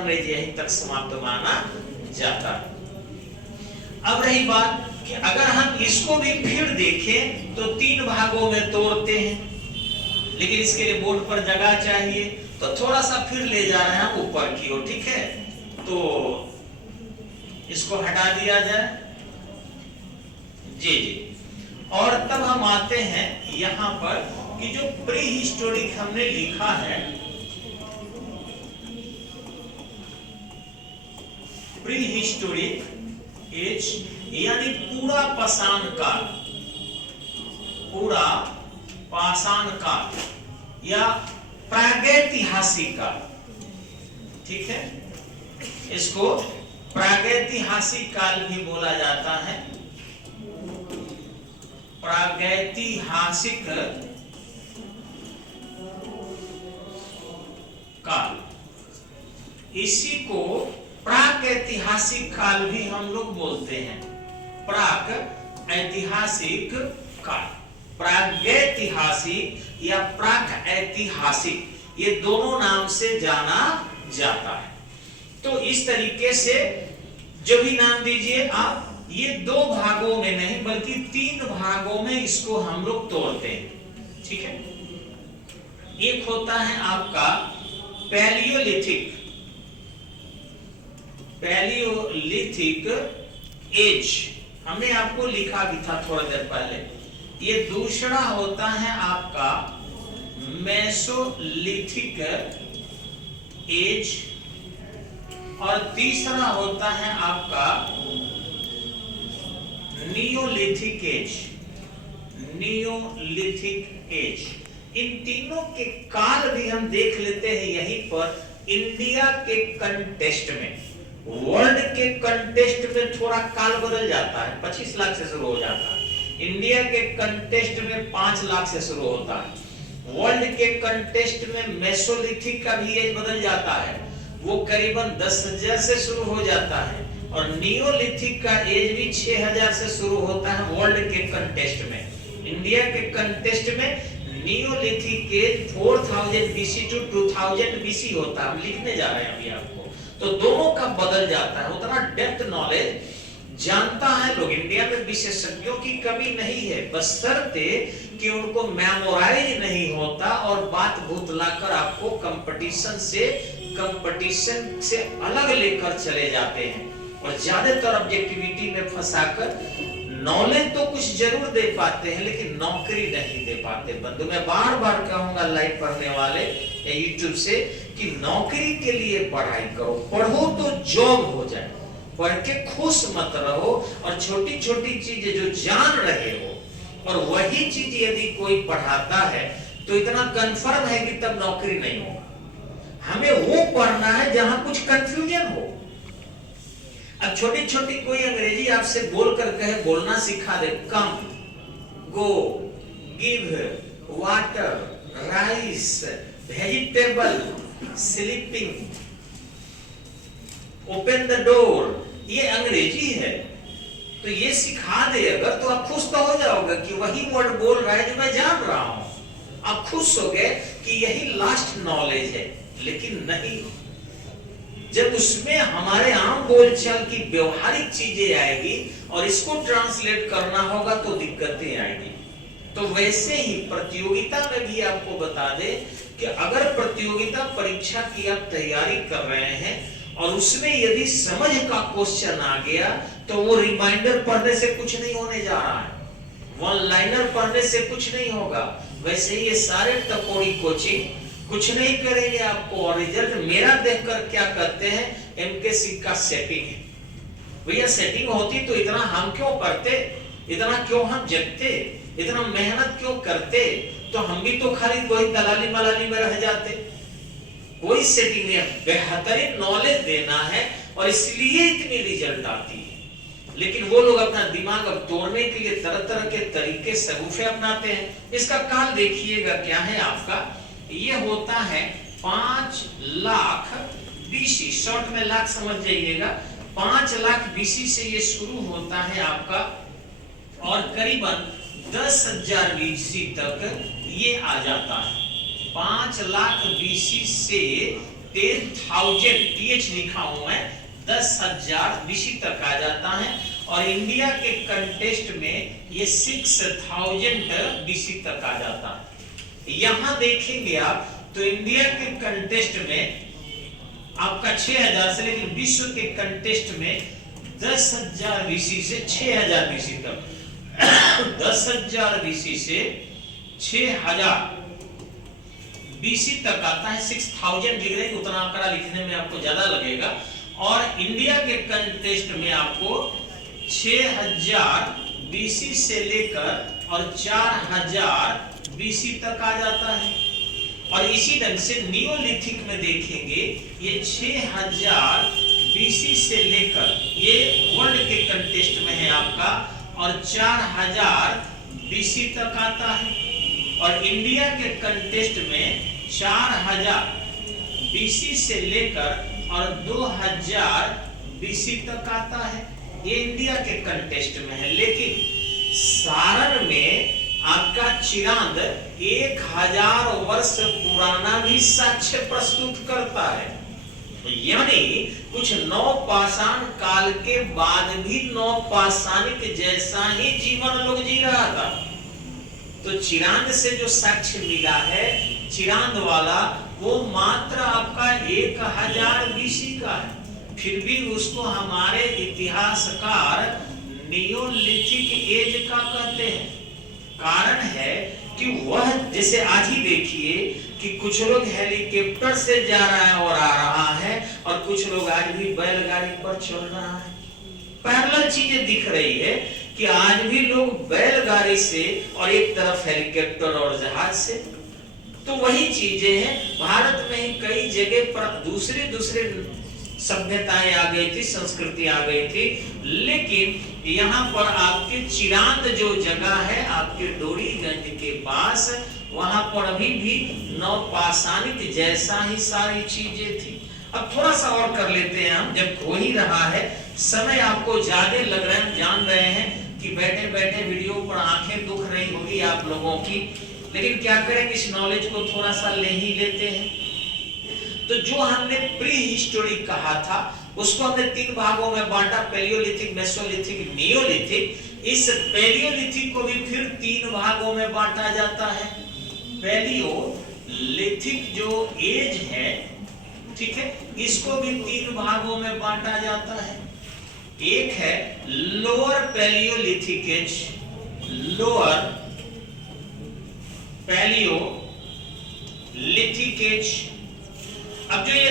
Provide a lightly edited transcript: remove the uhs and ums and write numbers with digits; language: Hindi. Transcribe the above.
अंग्रेजी यहीं तक समाप्त माना जाता है। अब रही बात कि अगर हम इसको भी फिर देखें तो 3 भागों में तोड़ते हैं, लेकिन इसके लिए बोर्ड पर जगह चाहिए, तो थोड़ा सा फिर ले जा रहे हैं ऊपर की ओर, ठीक है। तो इसको हटा दिया जाए, जी जी। और तब हम आते हैं यहां पर कि जो प्री हिस्टोरिक हमने लिखा है, प्री हिस्टोरिक एज यानी पूरा पाषाण काल, पूरा पाषाण काल या प्रागैतिहासिक काल, ठीक है। इसको प्रागैतिहासिक काल भी बोला जाता है, प्रागैतिहासिक काल। इसी को प्राक ऐतिहासिक काल भी हम लोग बोलते हैं, प्राक ऐतिहासिक काल, प्रागैतिहासिक या प्राक ऐतिहासिक, ये दोनों नाम से जाना जाता है। तो इस तरीके से जो भी नाम दीजिए आप, ये 2 भागों में नहीं बल्कि 3 भागों में इसको हम लोग तोड़ते हैं, ठीक है। एक होता है आपका पैलियोलिथिक, पैलियोलिथिक एज, हमने आपको लिखा भी था थोड़ा देर पहले। ये दूसरा होता है आपका मेसोलिथिक एज, और तीसरा होता है आपका नियोलिथिक एज, नियोलिथिक एज। इन तीनों के काल भी हम देख लेते हैं यहीं पर इंडिया के कंटेस्ट में। वर्ल्ड के कंटेस्ट में थोड़ा काल बदल जाता है, 25 लाख से शुरू हो जाता है। इंडिया के कंटेस्ट में 5 लाख से शुरू होता है। वर्ल्ड के कंटेस्ट में मेसोलिथिक का भी एज बदल जाता है, वो करीबन 10,000 से शुरू हो जाता है। और नियोलिथिक का एज भी 6,000 से शुरू होता है वर्ल्ड के कंटेस्ट में। इंडिया के कंटेस्ट में neolithic age 4000 BC to 2000 BC होता है, हम लिखने जा रहे हैं अभी आपको। तो दोनों का बदल जाता है, उतना डेप्थ नॉलेज जानता है लोग। इंडिया में विशेषज्ञों की कमी नहीं है, बशर्ते कि उनको मेमोराइज नहीं होता और बात भूतलाकर आपको कंपटीशन से अलग लेकर चले जाते हैं, और ज्यादातर ऑब्जेक्टिविटी में फंसाकर नॉलेज तो कुछ जरूर दे पाते हैं लेकिन नौकरी नहीं दे पाते। बंधु, मैं बार बार कहूंगा लाइव पढ़ने वाले या यूट्यूब से कि नौकरी के लिए पढ़ाई करो, पढ़ो तो जॉब हो जाए, पढ़ के खुश मत रहो। और छोटी छोटी चीजें जो जान रहे हो और वही चीज यदि कोई पढ़ाता है तो इतना कंफर्म है कि तब नौकरी नहीं होगा। हमें वो पढ़ना है जहां कुछ कंफ्यूजन हो। अब छोटी छोटी कोई अंग्रेजी आपसे बोलकर कहे, बोलना सिखा दे, come, go, give, water, rice, vegetable, sleeping, open the door, ये अंग्रेजी है। तो ये सिखा दे अगर, तो आप खुश तो हो जाओगे कि वही वर्ड बोल रहा है जो मैं जान रहा हूं। आप खुश हो गए कि यही लास्ट नॉलेज है, लेकिन नहीं। जब उसमें हमारे आम बोलचाल की व्यवहारिक चीजें आएगी और इसको ट्रांसलेट करना होगा तो दिक्कतें आएगी। तो वैसे ही प्रतियोगिता में भी आपको बता दे कि अगर प्रतियोगिता परीक्षा की आप तैयारी कर रहे हैं और उसमें यदि समझ का क्वेश्चन आ गया तो वो रिमाइंडर पढ़ने से कुछ नहीं होने जा रहा है, वन लाइनर पढ़ने से कुछ नहीं होगा। वैसे ही ये सारे टकोरी कोचिंग कुछ नहीं करेंगे आपको, और रिजल्ट मेरा देखकर क्या करते हैं, एमकेसी का सेटिंग है। भैया सेटिंग होती तो इतना हम क्यों पढ़ते, इतना क्यों हम जगते, इतना मेहनत क्यों करते, तो हम भी तो खाली वही दलाली मलाली में रह जाते। कोई सेटिंग नहीं, बेहतरीन नॉलेज देना है और इसलिए इतनी रिजल्ट आती है। लेकिन वो लोग अपना दिमाग अब तोड़ने के लिए तरह तरह के तरीके सगुफे अपनाते हैं। इसका काल देखिएगा क्या है आपका, ये होता है 5 लाख BC, शॉर्ट में लाख समझ जाइएगा। 5 लाख BC से ये शुरू होता है आपका और करीबन 10,000 BC तक ये आ जाता है। 5 लाख BC से 10,000 TH लिखा हूं मैं, 10,000 BC तक आ जाता है। और इंडिया के कंटेस्ट में ये 6,000 BC तक आ जाता है। यहां देखेंगे आप तो इंडिया के कंटेस्ट में आपका 6,000 से, लेकिन विश्व के कंटेस्ट में 10,000 BC से 6,000 BC तक 10,000 BC से 6,000 BC तक आता है। 6,000 लिख रहे हैं, उतना आंकड़ा लिखने में आपको ज्यादा लगेगा। और इंडिया के कंटेस्ट में आपको 6,000 BC से लेकर और 4,000 BC तक आ जाता है। और इसी ढंग से नियोलिथिक में देखेंगे, ये 6,000 BC से लेकर, ये वर्ल्ड के कंटेस्ट में है आपका, और 4,000 BC तक आता है। और इंडिया के कंटेस्ट में 4,000 BC से लेकर और 2,000 BC तक आता है। ये इंडिया के कंटेस्ट में है। लेकिन सारण में आपका चिरांद 1,000 वर्ष पुराना भी साक्ष्य प्रस्तुत करता है। यानी कुछ नवपाषाण काल के बाद भी नवपाषाणिक जैसा ही जीवन लोग जी रहा था। तो चिरांद से जो साक्ष्य मिला है, चिरांद वाला, वो मात्र आपका 1,000 BC का है। फिर भी उसको हमारे इतिहासकार नियोलिथिक एज का कहते हैं। कारण है कि वह, जैसे आज ही देखिए कि कुछ लोग हेलीकॉप्टर से जा रहा है और आ रहा है, और कुछ लोग आज भी बैलगाड़ी पर चल रहा है। पैरेलल चीजें दिख रही है कि आज भी लोग बैलगाड़ी से और एक तरफ हेलीकॉप्टर और जहाज से। तो वही चीजें हैं। भारत में ही कई जगह पर दूसरे सभ्यताएं आ गई थी, संस्कृति आ गई थी, लेकिन यहाँ पर आपके चिरांद जो जगह है आपके डोरीगंज के पास, वहां पर अभी भी नवपाषाणिक जैसा ही सारी चीजें थी। अब थोड़ा सा और कर लेते हैं हम, जब हो ही रहा है, समय आपको ज्यादा लग रहा है, जान रहे हैं कि बैठे बैठे वीडियो पर आंखें दुख रही होगी आप लोगों की, लेकिन क्या करें, इस नॉलेज को थोड़ा सा ले ही लेते हैं। तो जो हमने प्री हिस्टोरी कहा था उसको हमने 3 भागों में बांटा, पैलियोलिथिक, मेसोलिथिक, नियोलिथिक। इस पैलियोलिथिक को भी फिर 3 भागों में बांटा जाता है। पैलियोलिथिक जो एज है, ठीक है, इसको भी 3 भागों में बांटा जाता है। एक है lower palaeolithic age, lower palaeolithic age. अब जो ये